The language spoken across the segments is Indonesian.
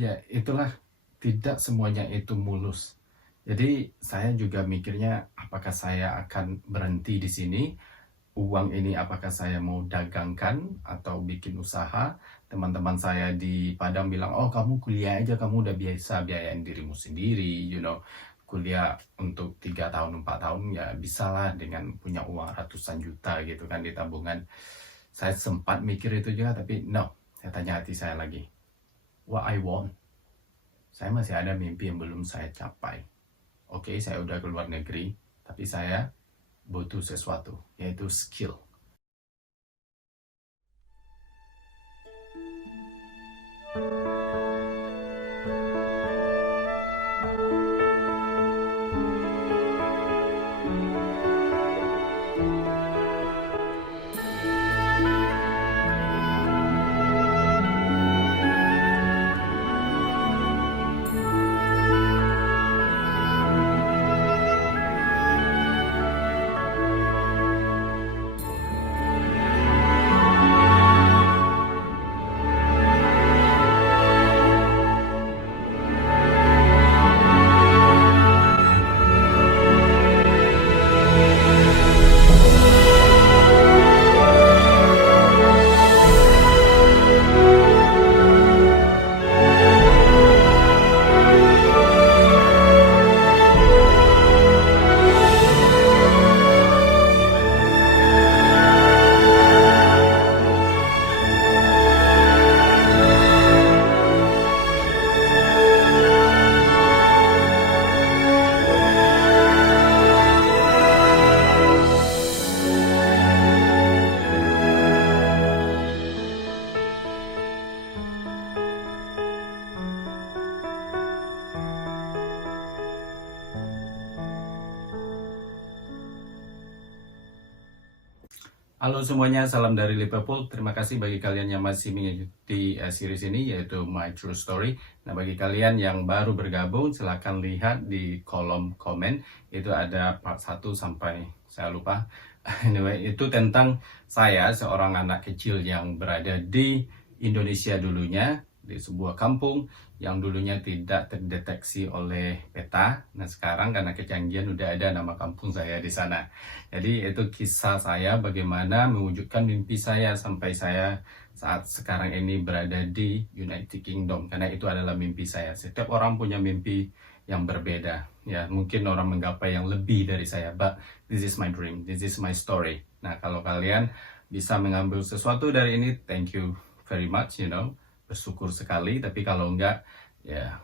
Ya itulah, tidak semuanya itu mulus. Jadi saya juga mikirnya apakah saya akan berhenti di sini, uang ini apakah saya mau dagangkan atau bikin usaha. Teman-teman saya di Padang bilang, oh kamu kuliah aja, kamu udah biasa biayain dirimu sendiri, kuliah untuk 3 tahun 4 tahun ya bisa lah dengan punya uang ratusan juta gitu kan di tabungan. Saya sempat mikir itu juga, tapi no, saya tanya hati saya lagi, what I want, saya masih ada mimpi yang belum saya capai. Oke, saya udah ke luar negeri, tapi saya butuh sesuatu, yaitu skill. Halo semuanya, salam dari Liverpool. Terima kasih bagi kalian yang masih mengikuti series ini, yaitu My True Story. Nah, bagi kalian yang baru bergabung, silahkan lihat di kolom komen. Itu ada part 1 sampai saya lupa. Anyway, itu tentang saya, seorang anak kecil yang berada di Indonesia dulunya, di sebuah kampung yang dulunya tidak terdeteksi oleh peta. Nah, sekarang karena kecanggihan udah ada nama kampung saya di sana. Jadi itu kisah saya bagaimana mewujudkan mimpi saya sampai saya saat sekarang ini berada di United Kingdom. Karena itu adalah mimpi saya. Setiap orang punya mimpi yang berbeda. Ya, mungkin orang menggapai yang lebih dari saya. But this is my dream. This is my story. Nah, kalau kalian bisa mengambil sesuatu dari ini, thank you very much, bersyukur sekali. Tapi kalau enggak, ya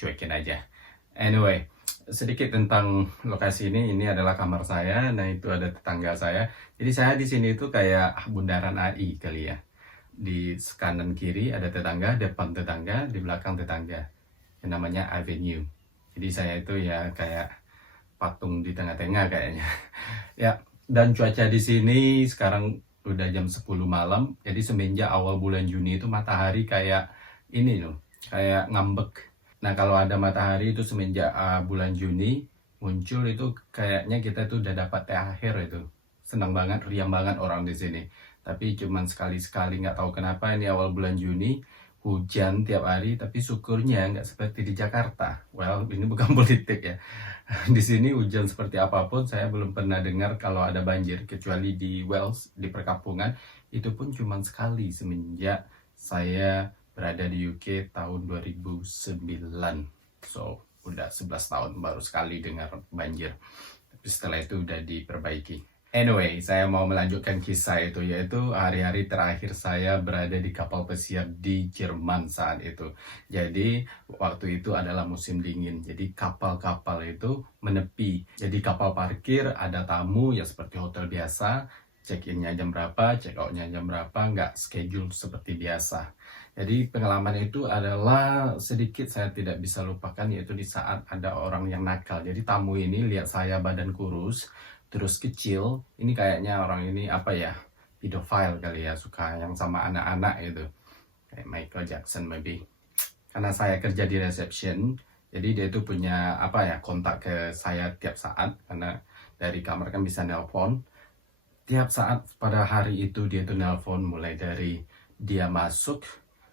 cuekin aja. Anyway, sedikit tentang lokasi ini adalah kamar saya. Nah, itu ada tetangga saya. Jadi saya di sini itu kayak bundaran AI kali ya. Di kanan kiri ada tetangga, depan tetangga, di belakang tetangga. Yang namanya Avenue. Jadi saya itu ya kayak patung di tengah-tengah kayaknya. Ya, dan cuaca di sini sekarang udah jam 10 malam. Jadi semenjak awal bulan Juni itu matahari kayak ini loh, kayak ngambek. Nah, kalau ada matahari itu semenjak bulan Juni muncul itu kayaknya kita tuh udah dapat THR itu. Senang banget, riang banget orang di sini. Tapi cuman sekali-sekali, nggak tahu kenapa ini awal bulan Juni hujan tiap hari, tapi syukurnya nggak seperti di Jakarta. Well, ini bukan politik ya. Di sini hujan seperti apapun saya belum pernah dengar kalau ada banjir, kecuali di Wales, di perkampungan. Itu pun cuma sekali semenjak saya berada di UK tahun 2009. So, udah 11 tahun baru sekali dengar banjir. Tapi setelah itu udah diperbaiki. Anyway, saya mau melanjutkan kisah itu, yaitu hari-hari terakhir saya berada di kapal pesiar di Jerman saat itu. Jadi, waktu itu adalah musim dingin. Jadi, kapal-kapal itu menepi. Jadi, kapal parkir, ada tamu ya seperti hotel biasa. Check-in-nya jam berapa, check-out-nya jam berapa, nggak schedule seperti biasa. Jadi, pengalaman itu adalah sedikit saya tidak bisa lupakan, yaitu di saat ada orang yang nakal. Jadi, tamu ini lihat saya badan kurus, terus kecil, ini kayaknya orang ini apa ya, pedophile kali ya, suka yang sama anak-anak itu, kayak Michael Jackson maybe. Karena saya kerja di reception, jadi dia itu punya apa ya, kontak ke saya tiap saat, karena dari kamar kan bisa nelpon. Tiap saat pada hari itu dia itu nelpon, mulai dari dia masuk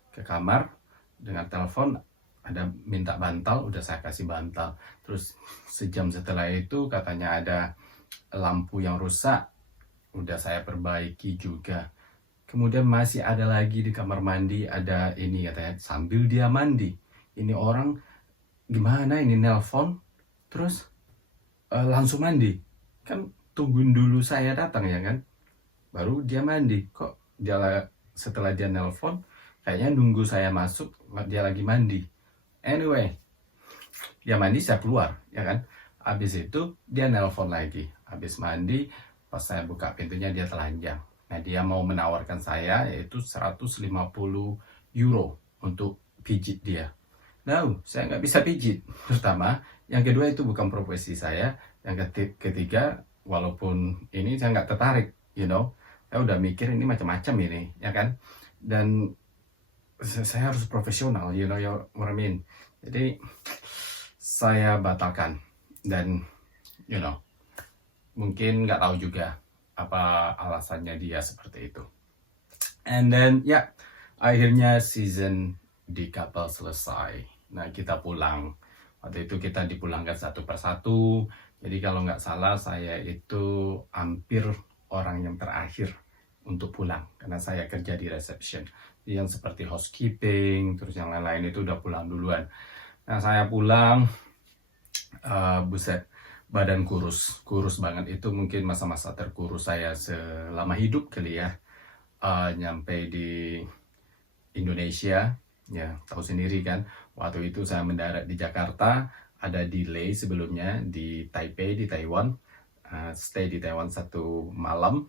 ke kamar dengan telepon, ada minta bantal, udah saya kasih bantal. Terus sejam setelah itu katanya ada lampu yang rusak, udah saya perbaiki juga. Kemudian masih ada lagi di kamar mandi, ada ini katanya sambil dia mandi. Ini orang gimana ini nelpon, terus langsung mandi. Kan tungguin dulu saya datang ya kan, baru dia mandi. Kok dia setelah dia nelpon, kayaknya nunggu saya masuk, dia lagi mandi. Anyway, dia mandi, saya keluar ya kan. Habis itu dia nelpon lagi. Habis mandi, pas saya buka pintunya dia telanjang. Nah, dia mau menawarkan saya yaitu 150 euro untuk pijit dia. No, saya nggak bisa pijit. Pertama, yang kedua itu bukan profesi saya. Yang ketiga, walaupun ini saya nggak tertarik, saya udah mikir ini macam-macam ini, ya kan. Dan saya harus profesional, what I mean. Jadi saya batalkan dan mungkin nggak tahu juga apa alasannya dia seperti itu. And then akhirnya season di kapal selesai. Nah, kita pulang. Waktu itu kita dipulangkan satu persatu. Jadi kalau nggak salah saya itu hampir orang yang terakhir untuk pulang, karena saya kerja di reception. Yang seperti housekeeping, terus yang lain-lain itu udah pulang duluan. Nah, saya pulang, buset, badan kurus banget. Itu mungkin masa-masa terkurus saya selama hidup kali ya. Nyampe di Indonesia, ya tahu sendiri kan, waktu itu saya mendarat di Jakarta, ada delay sebelumnya di Taipei, di Taiwan, stay di Taiwan 1 malam.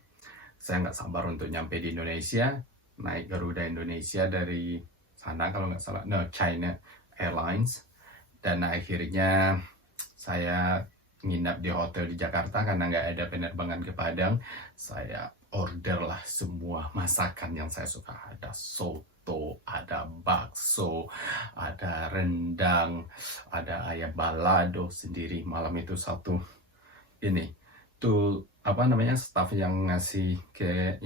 Saya nggak sabar untuk nyampe di Indonesia, naik Garuda Indonesia dari sana kalau nggak salah, China Airlines. Dan akhirnya saya nginap di hotel di Jakarta karena nggak ada penerbangan ke Padang. Saya order lah semua masakan yang saya suka. Ada soto, ada bakso, ada rendang, ada ayam balado sendiri. Malam itu satu ini tuh staff yang ngasih ke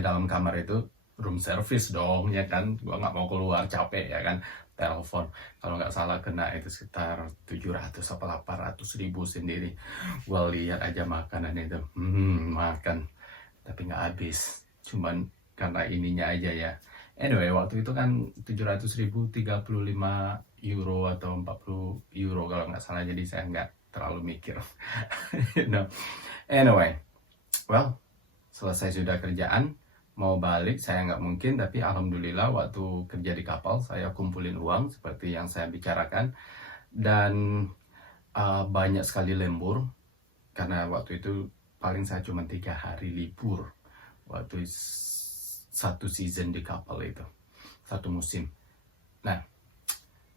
dalam kamar itu room service dong ya kan. Gua nggak mau keluar, capek ya kan, telepon. Kalau nggak salah kena itu sekitar 700 atau 800 ribu sendiri. Gua lihat aja makanan itu, makan tapi nggak habis, cuman karena ininya aja ya. Anyway, waktu itu kan 700 ribu 35 euro atau 40 euro kalau nggak salah, jadi saya nggak terlalu mikir. Anyway, well, selesai sudah kerjaan, mau balik saya nggak mungkin, tapi alhamdulillah waktu kerja di kapal saya kumpulin uang seperti yang saya bicarakan, dan banyak sekali lembur karena waktu itu paling saya cuma 3 hari libur waktu satu season di kapal itu, satu musim. Nah,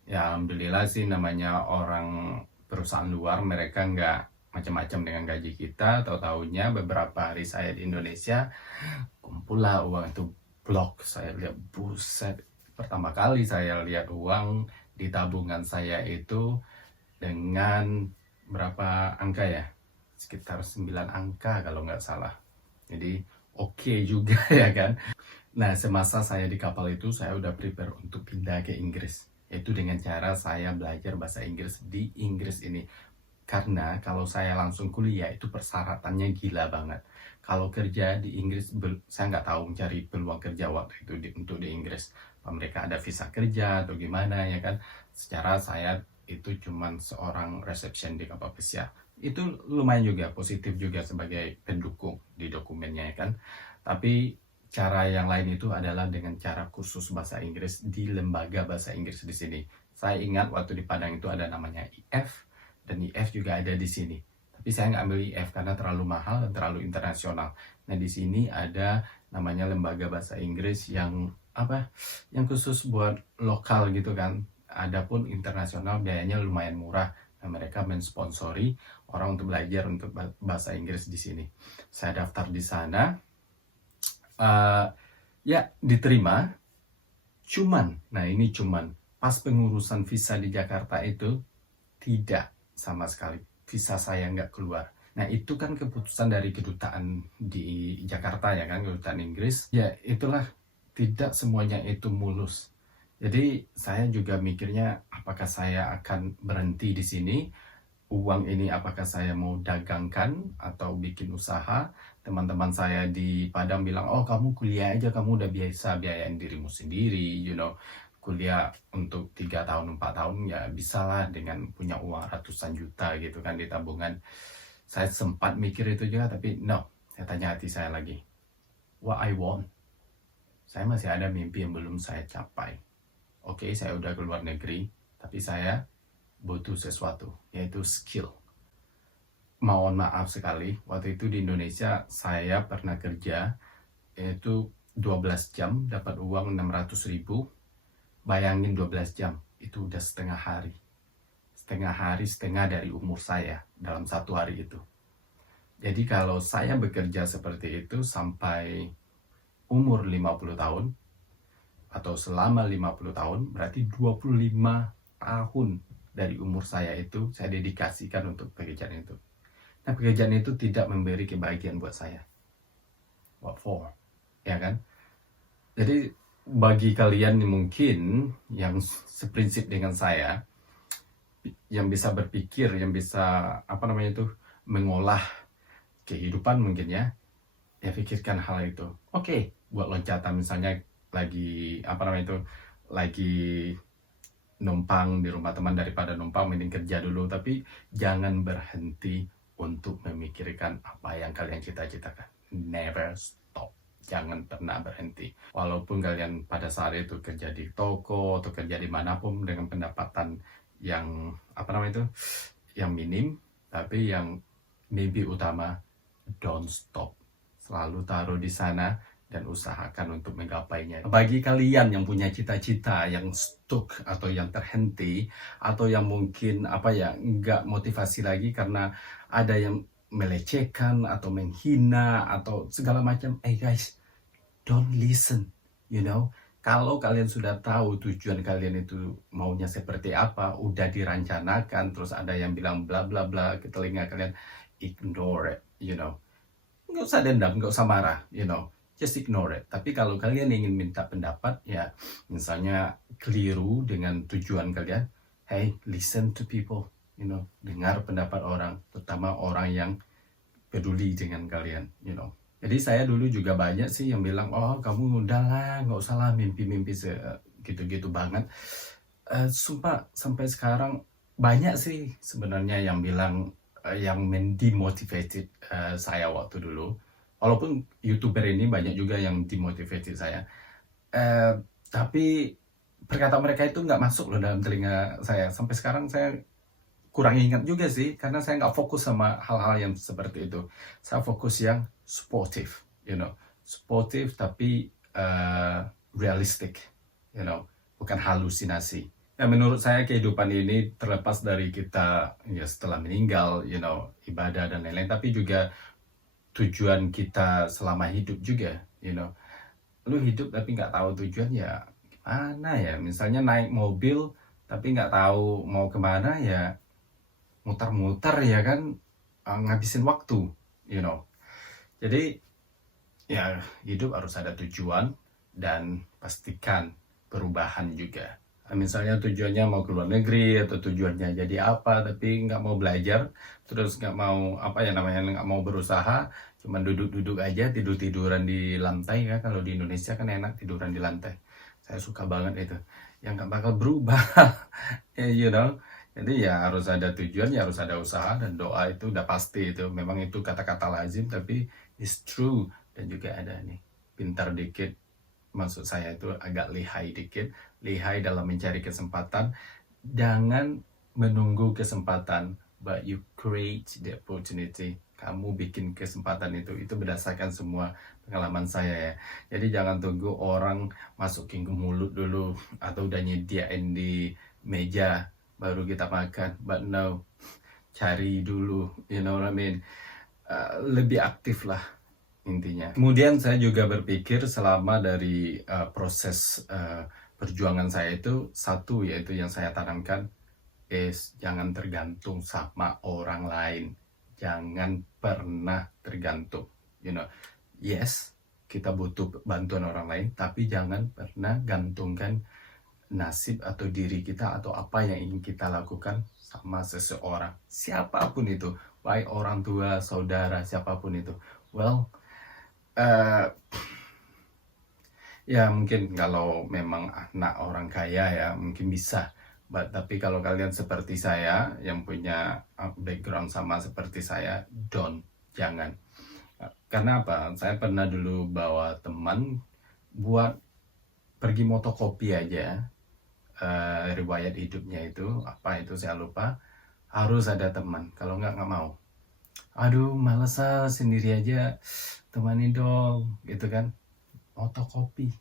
ya alhamdulillah sih, namanya orang perusahaan luar, mereka nggak macam-macam dengan gaji kita. Tahu-tahunya beberapa hari saya di Indonesia, kumpullah uang itu blok. Saya lihat, buset, pertama kali saya lihat uang di tabungan saya itu dengan berapa angka ya, sekitar 9 angka kalau nggak salah. Jadi oke juga ya kan. Nah, semasa saya di kapal itu saya udah prepare untuk pindah ke Inggris, yaitu dengan cara saya belajar bahasa Inggris di Inggris ini. Karena kalau saya langsung kuliah itu persyaratannya gila banget. Kalau kerja di Inggris, saya nggak tahu mencari peluang kerja waktu itu untuk di Inggris. Apa mereka ada visa kerja atau gimana ya kan. Secara saya itu cuman seorang reception di kapal pesiar. Itu lumayan juga, positif juga sebagai pendukung di dokumennya ya kan. Tapi cara yang lain itu adalah dengan cara kursus bahasa Inggris di lembaga bahasa Inggris di sini. Saya ingat waktu di Padang itu ada namanya IF, dan IF juga ada di sini. Tapi saya nggak ambil IF karena terlalu mahal dan terlalu internasional. Nah, di sini ada namanya lembaga bahasa Inggris yang khusus buat lokal gitu kan. Adapun internasional biayanya lumayan murah. Nah, mereka mensponsori orang untuk belajar untuk bahasa Inggris di sini. Saya daftar di sana. Diterima. Cuman pas pengurusan visa di Jakarta itu tidak sama sekali, visa saya nggak keluar. Nah, itu kan keputusan dari kedutaan di Jakarta ya kan, kedutaan Inggris. Ya itulah, tidak semuanya itu mulus. Jadi saya juga mikirnya apakah saya akan berhenti di sini, uang ini apakah saya mau dagangkan atau bikin usaha. Teman-teman saya di Padang bilang, oh kamu kuliah aja, kamu udah biasa biayain dirimu sendiri, kuliah untuk 3 tahun 4 tahun ya bisa lah dengan punya uang ratusan juta gitu kan di tabungan. Saya sempat mikir itu juga, tapi no, saya tanya hati saya lagi, what I want, saya masih ada mimpi yang belum saya capai. Oke, saya udah ke luar negeri, tapi saya butuh sesuatu, yaitu skill. Mohon maaf sekali, waktu itu di Indonesia saya pernah kerja, yaitu 12 jam, dapat uang 600.000. Bayangin 12 jam, itu udah setengah hari. Setengah hari, setengah dari umur saya dalam satu hari itu. Jadi kalau saya bekerja seperti itu sampai umur 50 tahun, atau selama 50 tahun, berarti 25 tahun dari umur saya itu saya dedikasikan untuk pekerjaan itu. Nah, pekerjaan itu tidak memberi kebahagiaan buat saya. What for? Ya kan? Jadi bagi kalian mungkin yang seprinsip dengan saya, yang bisa berpikir, yang bisa mengolah kehidupan mungkin ya pikirkan hal itu. Oke, buat loncatan misalnya lagi numpang di rumah teman, daripada numpang mending kerja dulu, tapi jangan berhenti untuk memikirkan apa yang kalian cita-citakan. Never stop. Jangan pernah berhenti. Walaupun kalian pada saat itu kerja di toko atau kerja dimanapun dengan pendapatan yang yang minim, tapi yang mimpi utama, don't stop. Selalu taruh di sana dan usahakan untuk menggapainya. Bagi kalian yang punya cita-cita yang stuck atau yang terhenti, atau yang mungkin nggak motivasi lagi karena ada yang melecehkan atau menghina atau segala macam, guys, don't listen, Kalau kalian sudah tahu tujuan kalian itu maunya seperti apa, udah dirancanakan, terus ada yang bilang bla bla bla ke telinga kalian, ignore it, nggak usah dendam, nggak usah marah, just ignore it. Tapi kalau kalian ingin minta pendapat, ya misalnya keliru dengan tujuan kalian, hey, listen to people, dengar pendapat orang, terutama orang yang peduli dengan kalian, Jadi saya dulu juga banyak sih yang bilang, oh kamu udahlah, nggak usah lah mimpi-mimpi gitu-gitu banget. Sumpah sampai sekarang banyak sih sebenarnya yang bilang, yang mendemotivated saya waktu dulu. Walaupun YouTuber ini banyak juga yang demotivated saya. Tapi perkataan mereka itu nggak masuk loh dalam telinga saya. Sampai sekarang saya kurang ingat juga sih, karena saya nggak fokus sama hal-hal yang seperti itu. Saya fokus yang supportive, supportive tapi realistic, bukan halusinasi. Ya, menurut saya kehidupan ini terlepas dari kita ya setelah meninggal, ibadah dan lain-lain, tapi juga tujuan kita selama hidup juga, Lu hidup tapi nggak tahu tujuan, ya gimana ya? Misalnya naik mobil tapi nggak tahu mau kemana, ya muter-muter ya kan, ngabisin waktu, Jadi ya hidup harus ada tujuan dan pastikan perubahan juga. Misalnya tujuannya mau ke luar negeri atau tujuannya jadi apa, tapi nggak mau belajar, terus nggak mau nggak mau berusaha, cuman duduk-duduk aja, tidur-tiduran di lantai ya. Kalau di Indonesia kan enak tiduran di lantai. Saya suka banget itu. Yang nggak bakal berubah, Jadi ya harus ada tujuan, ya harus ada usaha, dan doa itu udah pasti itu. Memang itu kata-kata lazim, tapi it's true. Dan juga ada nih, pintar dikit, maksud saya itu agak lihai dikit, lihai dalam mencari kesempatan. Jangan menunggu kesempatan, but you create the opportunity. Kamu bikin kesempatan itu berdasarkan semua pengalaman saya ya. Jadi jangan tunggu orang masukin ke mulut dulu, atau udah nyediain di meja baru kita makan, but no, cari dulu, you know what I mean. Lebih aktif lah intinya. Kemudian saya juga berpikir selama dari proses perjuangan saya itu, satu yaitu yang saya tanamkan is jangan tergantung sama orang lain. Jangan pernah tergantung, yes, kita butuh bantuan orang lain, tapi jangan pernah gantungkan nasib atau diri kita atau apa yang ingin kita lakukan sama seseorang, siapapun itu, baik orang tua, saudara, siapapun itu. Well, eh, ya mungkin kalau memang anak orang kaya ya mungkin bisa. Tapi kalau kalian seperti saya yang punya background sama seperti saya, jangan. Karena apa? Saya pernah dulu bawa teman buat pergi motokopi aja. Riwayat hidupnya itu apa itu saya lupa, harus ada teman, kalau nggak mau. Aduh males sendiri aja, temani dong gitu kan, motokopi,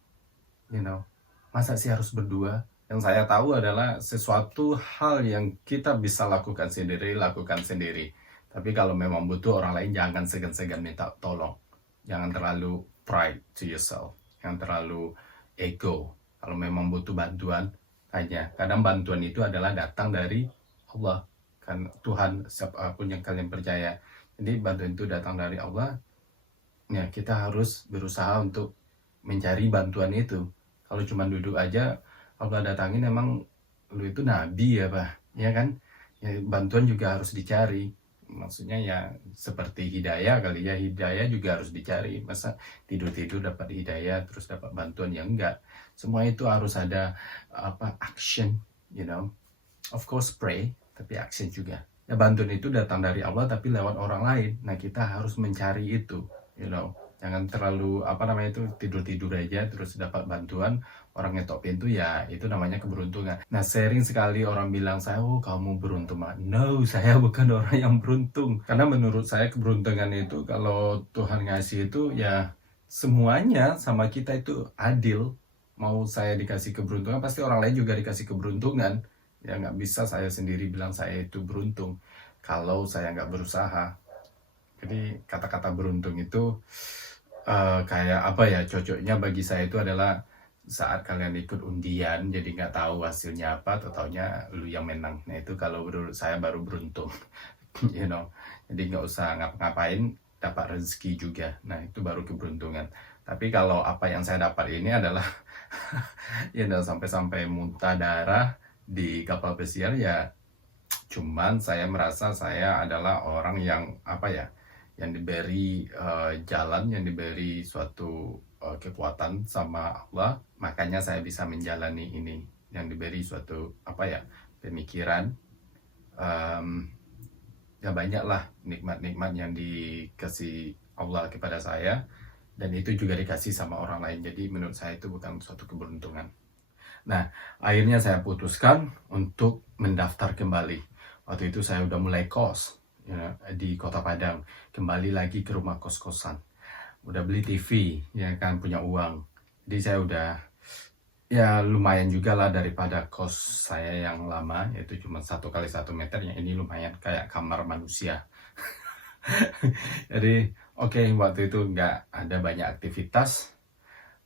masa sih harus berdua. Yang saya tahu adalah sesuatu hal yang kita bisa lakukan sendiri. Tapi kalau memang butuh orang lain, jangan segan-segan minta tolong. Jangan terlalu pride to yourself, jangan terlalu ego. Kalau memang butuh bantuan, tanya. Kadang bantuan itu adalah datang dari Allah, kan Tuhan, siapapun yang kalian percaya. Jadi bantuan itu datang dari Allah. Ya, kita harus berusaha untuk mencari bantuan itu. Kalau cuma duduk aja, Allah datangin, emang lu itu nabi ya Pak? Ya kan? Ya, bantuan juga harus dicari. Maksudnya ya seperti hidayah kali ya, hidayah juga harus dicari. Masa tidur-tidur dapat hidayah terus dapat bantuan, ya enggak. Semua itu harus ada action, Of course pray, tapi action juga. Ya bantuan itu datang dari Allah tapi lewat orang lain. Nah, kita harus mencari itu, Jangan terlalu tidur-tidur aja terus dapat bantuan, orang ngetok pintu, ya itu namanya keberuntungan. Nah, sering sekali orang bilang saya, oh kamu beruntung. No, saya bukan orang yang beruntung. Karena menurut saya keberuntungan itu, kalau Tuhan ngasih itu ya semuanya sama kita itu adil. Mau saya dikasih keberuntungan, pasti orang lain juga dikasih keberuntungan. Ya nggak bisa saya sendiri bilang saya itu beruntung kalau saya nggak berusaha. Jadi kata-kata beruntung itu kayak cocoknya bagi saya itu adalah saat kalian ikut undian, jadi nggak tahu hasilnya apa, taunya lu yang menang. Nah itu kalau menurut saya baru beruntung. Jadi nggak usah ngapa-ngapain dapat rezeki juga. Nah itu baru keberuntungan. Tapi kalau apa yang saya dapat ini adalah sampai-sampai muntah darah di kapal pesiar, ya cuman saya merasa saya adalah orang yang yang diberi jalan, yang diberi suatu kekuatan sama Allah, makanya saya bisa menjalani ini, yang diberi suatu pemikiran, ya banyaklah nikmat-nikmat yang dikasih Allah kepada saya, dan itu juga dikasih sama orang lain. Jadi menurut saya itu bukan suatu keberuntungan. Nah, akhirnya saya putuskan untuk mendaftar kembali. Waktu itu saya udah mulai kos di Kota Padang, kembali lagi ke rumah kos-kosan, udah beli TV, ya kan, punya uang. Jadi saya udah ya lumayan juga lah daripada kos saya yang lama, yaitu cuma 1 kali 1 meter, yang ini lumayan kayak kamar manusia. Jadi waktu itu nggak ada banyak aktivitas,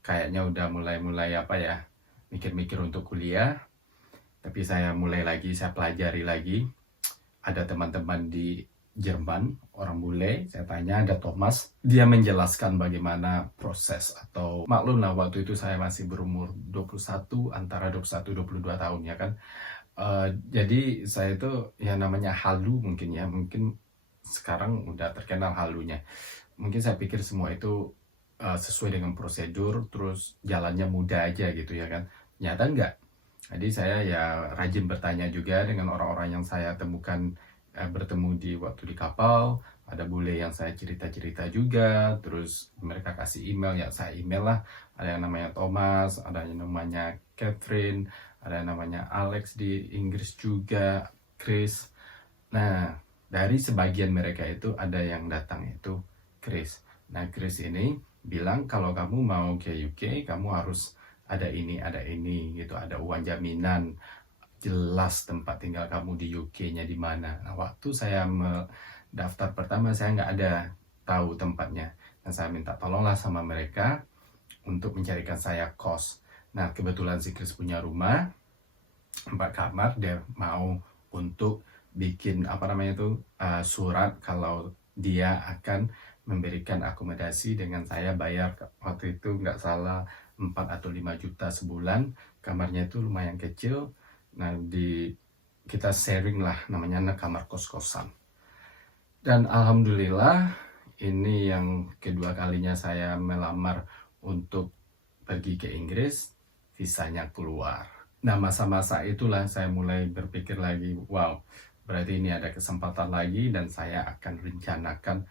kayaknya udah mulai mikir-mikir untuk kuliah. Tapi saya mulai lagi, saya pelajari lagi. Ada teman-teman di Jerman, orang bule, saya tanya, ada Thomas, dia menjelaskan bagaimana proses, atau maklumlah waktu itu saya masih berumur 21, antara 21-22 tahun ya kan. Jadi saya itu ya namanya halu mungkin sekarang udah terkenal halunya. Mungkin saya pikir semua itu sesuai dengan prosedur, terus jalannya mudah aja gitu ya kan. Nyata enggak. Jadi saya ya rajin bertanya juga dengan orang-orang yang saya temukan, bertemu waktu di kapal. Ada bule yang saya cerita-cerita juga, terus mereka kasih email, ya saya email lah. Ada yang namanya Thomas, ada yang namanya Catherine, ada yang namanya Alex di Inggris juga, Chris. Nah, dari sebagian mereka itu ada yang datang itu Chris. Nah, Chris ini bilang kalau kamu mau ke UK, kamu harus ada ini gitu, ada uang jaminan, jelas tempat tinggal kamu di UK-nya di mana. Nah, waktu saya daftar pertama, saya nggak ada tahu tempatnya, dan saya minta tolonglah sama mereka untuk mencarikan saya kos. Nah, kebetulan si Chris punya rumah 4 kamar, dia mau untuk bikin surat kalau dia akan memberikan akomodasi dengan saya bayar waktu itu nggak salah 4 atau 5 juta sebulan, kamarnya itu lumayan kecil. Nah, kita sharing lah, namanya kamar kos-kosan. Dan alhamdulillah ini yang kedua kalinya saya melamar untuk pergi ke Inggris, visanya keluar. Nah, masa-masa itulah saya mulai berpikir lagi, wow, berarti ini ada kesempatan lagi dan saya akan rencanakan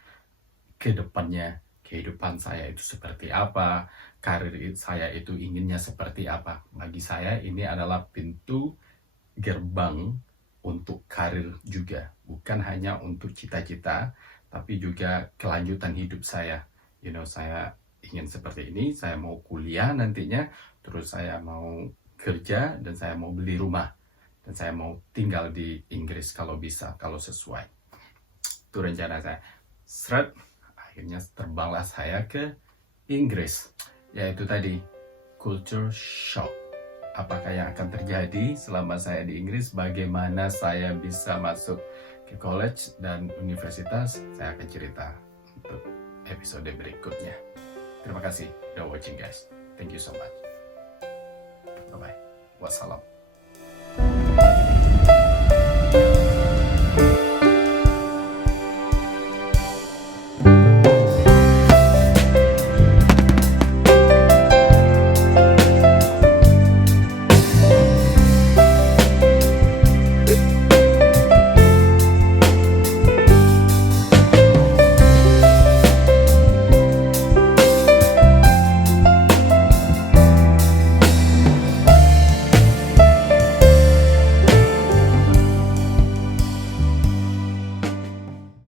ke depannya kehidupan saya itu seperti apa, karir saya itu inginnya seperti apa. Bagi saya ini adalah pintu gerbang untuk karir juga, bukan hanya untuk cita-cita, tapi juga kelanjutan hidup saya. Saya ingin seperti ini, saya mau kuliah nantinya, terus saya mau kerja, dan saya mau beli rumah, dan saya mau tinggal di Inggris kalau bisa, kalau sesuai. Itu rencana saya. Seret, akhirnya terbanglah saya ke Inggris. Yaitu tadi, culture shock. Apakah yang akan terjadi selama saya di Inggris, bagaimana saya bisa masuk ke college dan universitas, saya akan cerita untuk episode berikutnya. Terima kasih udah watching guys. Thank you so much. Bye-bye. Wassalam.